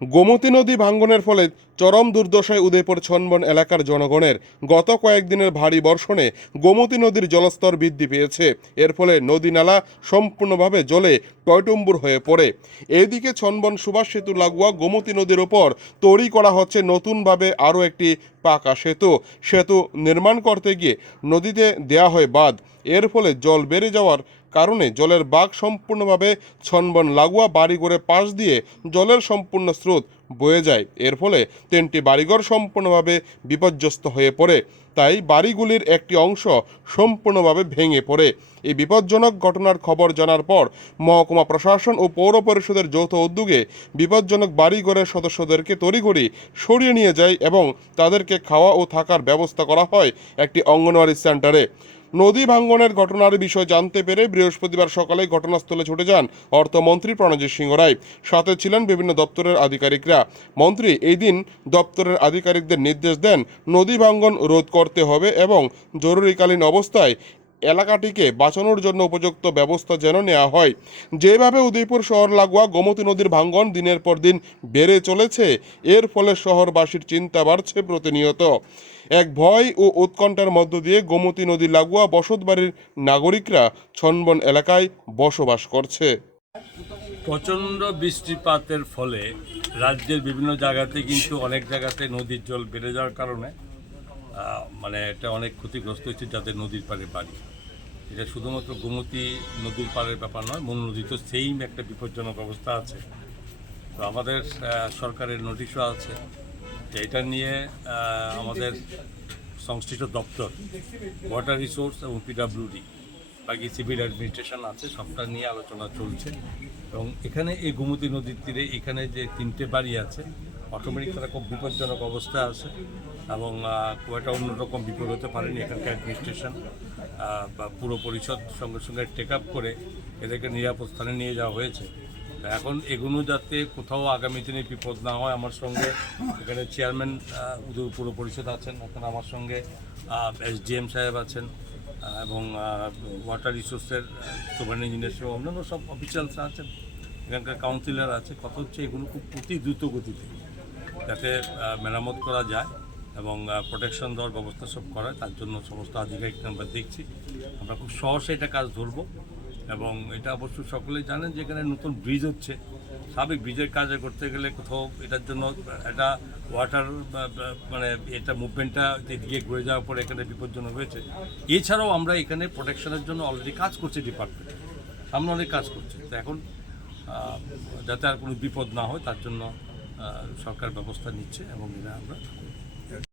গোমতী নদী ভাঙ্গনের ফলে চরম দুর্দশায় উদয়পুর ছনবন এলাকার জনগণের গত কয়েকদিনের ভারী বর্ষণে গোমতী নদীর জলস্তর বৃদ্ধি পেয়েছে। এর ফলে নদী নালা সম্পূর্ণভাবে জলে টয়টুম্বুর হয়ে পড়ে। এদিকে ছনবন সুভাষ সেতু লাগোয়া গোমতী নদীর ওপর তৈরি করা হচ্ছে নতুনভাবে আরও একটি পাকা সেতু। সেতু নির্মাণ করতে গিয়ে নদীতে দেয়া হয় বাঁধ। এর ফলে জল বেড়ে যাওয়ার কারণে জলের বাঘ সম্পূর্ণভাবে ছনবন লাগোয়া বাড়িঘরে পাশ দিয়ে জলের সম্পূর্ণ স্রোত বয়ে যায়। এর ফলে তিনটি বাড়িঘর সম্পূর্ণভাবে বিপর্যস্ত হয়ে পড়ে। তাই বাড়িগুলির একটি অংশ সম্পূর্ণভাবে ভেঙে পড়ে। এই বিপজ্জনক ঘটনার খবর জানার পর মহকুমা প্রশাসন ও পৌর পরিষদের যৌথ উদ্যোগে বিপজ্জনক বাড়িঘরের সদস্যদেরকে তড়িঘড়ি সরিয়ে নিয়ে যায় এবং তাদেরকে খাওয়া ও থাকার ব্যবস্থা করা হয় একটি অঙ্গনওয়াড়ি সেন্টারে। নদী ভাঙ্গনের ঘটনার বিষয় জানতে পেরে বৃহস্পতিবার সকালে ঘটনাস্থলে ছুটে যান অর্থমন্ত্রী প্রণজিৎ সিংহ রায়। সাথে ছিলেন বিভিন্ন দপ্তরের আধিকারিকরা। মন্ত্রী এই দিন দপ্তরের আধিকারিকদের নির্দেশ দেন, নদী ভাঙ্গন রোধ করতে হবে এবং জরুরিকালীন অবস্থায় এলাকাটিকে বাঁচানোর জন্য উপযুক্ত ব্যবস্থা যেন নেওয়া হয়। যেভাবে উদয়পুর শহর লাগোয়া গোমতী নদীর ভাঙ্গন দিনের পর দিন বেড়ে চলেছে, এর ফলে শহরবাসীর চিন্তা বাড়ছে প্রতিনিয়ত। এক ভয় ও উৎকণ্ঠার মধ্য দিয়ে গোমতী নদী লাগোয়া বসতবাড়ির নাগরিকরা ছনবন এলাকায় বসবাস করছে। প্রচণ্ড বৃষ্টিপাতের ফলে রাজ্যের বিভিন্ন জায়গাতে কিন্তু অনেক জায়গাতে নদীর জল বেড়ে যাওয়ার কারণে মানে এটা অনেক ক্ষতিগ্রস্ত হয়েছে যাদের নদীর পাড়ে বাড়ি। এটা শুধুমাত্র গোমতী নদীর পাড়ের ব্যাপার নয় মন নদী তো সেইম একটা বিপজ্জনক অবস্থা আছে। তো আমাদের সরকারের নোটিশও আছে যে এটা নিয়ে আমাদের সংশ্লিষ্ট দপ্তর ওয়াটার রিসোর্স এবং পিডাব্লিউডি বাকি সিভিল অ্যাডমিনিস্ট্রেশন আছে, সবটা নিয়ে আলোচনা চলছে। এবং এখানে এই গোমতী নদীর তীরে এখানে যে তিনটে বাড়ি আছে অটোমেটিক তারা খুব বিপজ্জনক অবস্থা আছে এবং খুব একটা অন্যরকম বিপদ হতে পারেনি এখানকার অ্যাডমিনিস্ট্রেশন বা পুরো পরিষদ সঙ্গে সঙ্গে টেক আপ করে এদেরকে নিরাপদ স্থানে নিয়ে যাওয়া হয়েছে। এখন এগুলো যাতে কোথাও আগামী দিনে বিপদ না হয়, আমার সঙ্গে এখানে চেয়ারম্যান পুর পরিষদ আছেন, এখন আমার সঙ্গে এসডিএম সাহেব আছেন এবং ওয়াটার রিসোর্সের সুপার ইঞ্জিনিয়ার সহ অন্যান্য সব অফিসিয়ালসরা আছেন। এখানকার কাউন্সিলর আছে। কথা হচ্ছে এগুলো খুব অতি দ্রুত গতিতে। যাতে মেরামত করা যায় এবং প্রোটেকশন দেওয়ার ব্যবস্থা সব করা তার জন্য সমস্ত আধিকারিক আমরা দেখছি। আমরা খুব সহজে এটা কাজ ধরবো এবং এটা অবশ্য সকলেই জানেন যে এখানে নতুন ব্রিজ হচ্ছে। স্বাভাবিক ব্রিজের কাজ করতে গেলে কোথাও এটার জন্য একটা ওয়াটার মানে এটা মুভমেন্টটা এদিকে ঘুরে যাওয়ার পরে এখানে বিপজ্জনক হয়েছে। এছাড়াও আমরা এখানে প্রোটেকশনের জন্য অলরেডি কাজ করছি ডিপার্টমেন্ট সামনে অনেক কাজ করছে। তো এখন যাতে আর কোনো বিপদ না হয়, তার জন্য সরকার ব্যবস্থা নিচ্ছে এবং এরা আমরা